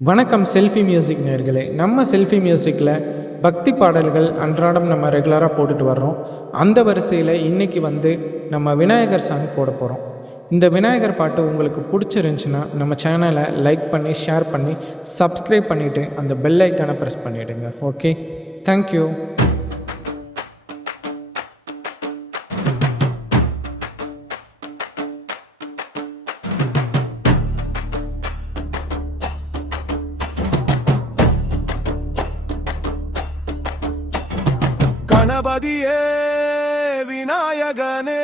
வணக்கம் selfie music நேயர்களே. நம்ம செல்ஃபி மியூசிக்கில் பக்தி பாடல்கள் அன்றாடம் நம்ம ரெகுலராக போட்டுட்டு வர்றோம். அந்த வரிசையில் இன்றைக்கி நம்ம விநாயகர் சாங் போட போகிறோம். இந்த விநாயகர் பாட்டு உங்களுக்கு பிடிச்சிருந்துச்சின்னா நம்ம சேனலை லைக் பண்ணி ஷேர் பண்ணி சப்ஸ்கிரைப் பண்ணிவிட்டு அந்த பெல் ஐக்கானை ப்ரெஸ் பண்ணிவிடுங்க. Okay, thank you. கணபதியே விநாயகனே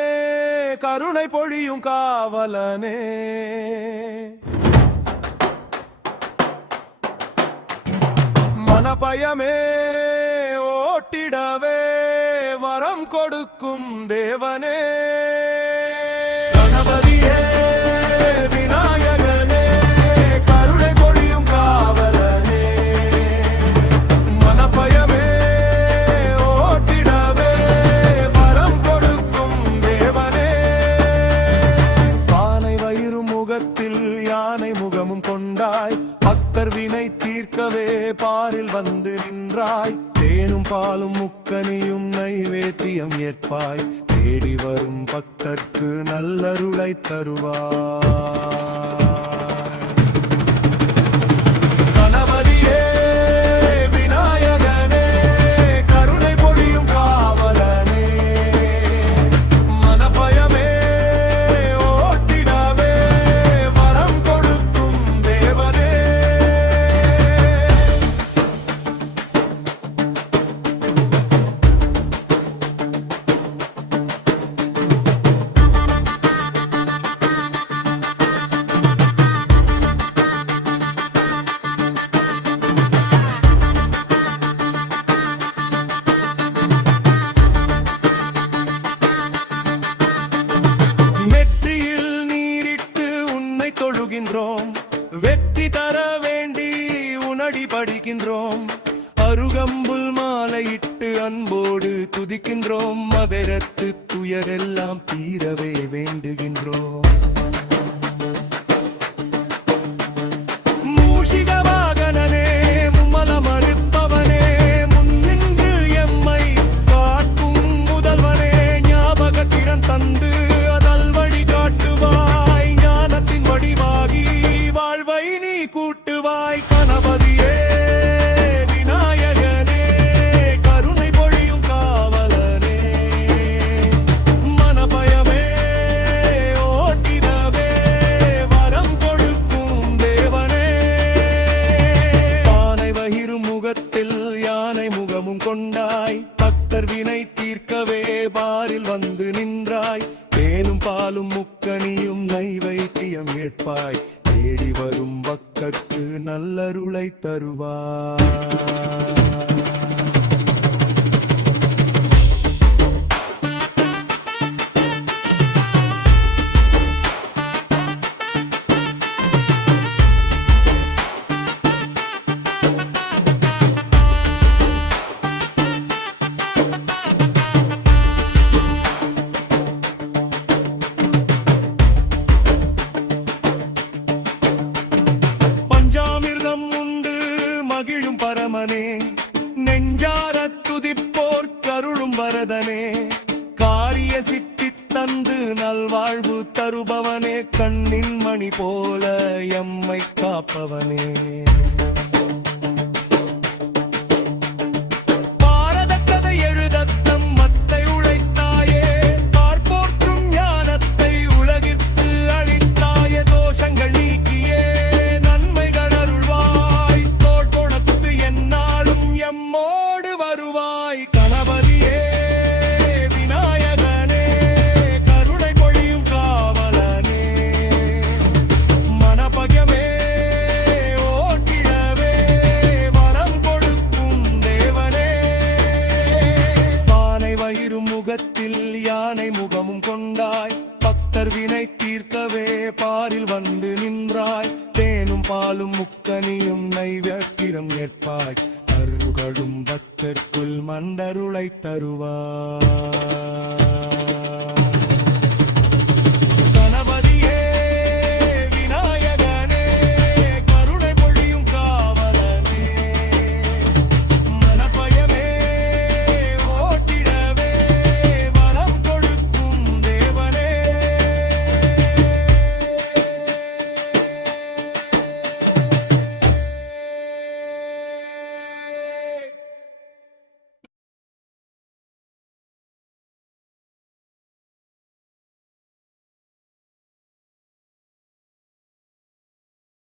கருணை பொழியும் காவலனே, மனபயமே ஓட்டிடவே வரம் கொடுக்கும் தேவனே. கணபதியே விநாயகனே கருணை பொழியும் காவலனே, மனபயமே பக்தர் வினை தீர்க்கவே பாரில் வந்து நின்றாய். தேனும் பாலும் முக்கனியும் நைவேத்தியம் ஏற்பாய். தேடி வரும் பக்தர்க்கு நல்லருளை தருவாய். வெற்றி தர வேண்டி உனடி படிக்கின்றோம். அருகம்புல் மாலையிட்டு அன்போடு துதிக்கின்றோம். மதரத்து துயரெல்லாம் தீரவே வேண்டுகின்றோம். மூஷிகவாகனே மும்மல மறுப்பவனே, முன்னின்று எம்மை காட்டும் முதல்வனே, ஞாபகத்திறன் தந்து அதல் வழி காட்டுவாய். ஞானத்தின் வடிவாகி வாழ்வை நீ கூட்டுவாய். கணபதியே விநாயகனே கருணை பொழியும் காவலனே, மனபயமே ஓட்டிடவே வரம் கொடுக்கும் தேவனே. பானை வகிரும் முகத்தில் யானை முகமும் கொண்டாய். பக்தர் வினை தீர்க்கவே பாரில் வந்து நின்றாய். தேனும் பாலும் முக்கனியும் நைவேத்தியம் ஏற்பாய். தேடி வரும் பக்தர்க்கு நல்லருளை தருவாய். மகிழும் பரமனே நெஞ்சார துதிப்போர் கருளும் வரதனே, காரிய சித்தி தந்து நல்வாழ்வு தருபவனே, கண்ணின் மணி போல எம்மை காப்பவனே. யானை முகமும் கொண்டாய். பக்தர் வினை தீர்க்கவே பாரில் வந்து நின்றாய். தேனும் பாலும் முக்கனியும் நைவேத்தியம் ஏற்பாய். அருள்களும் பக்தர்க்குள் மண்டருளை தருவாய்.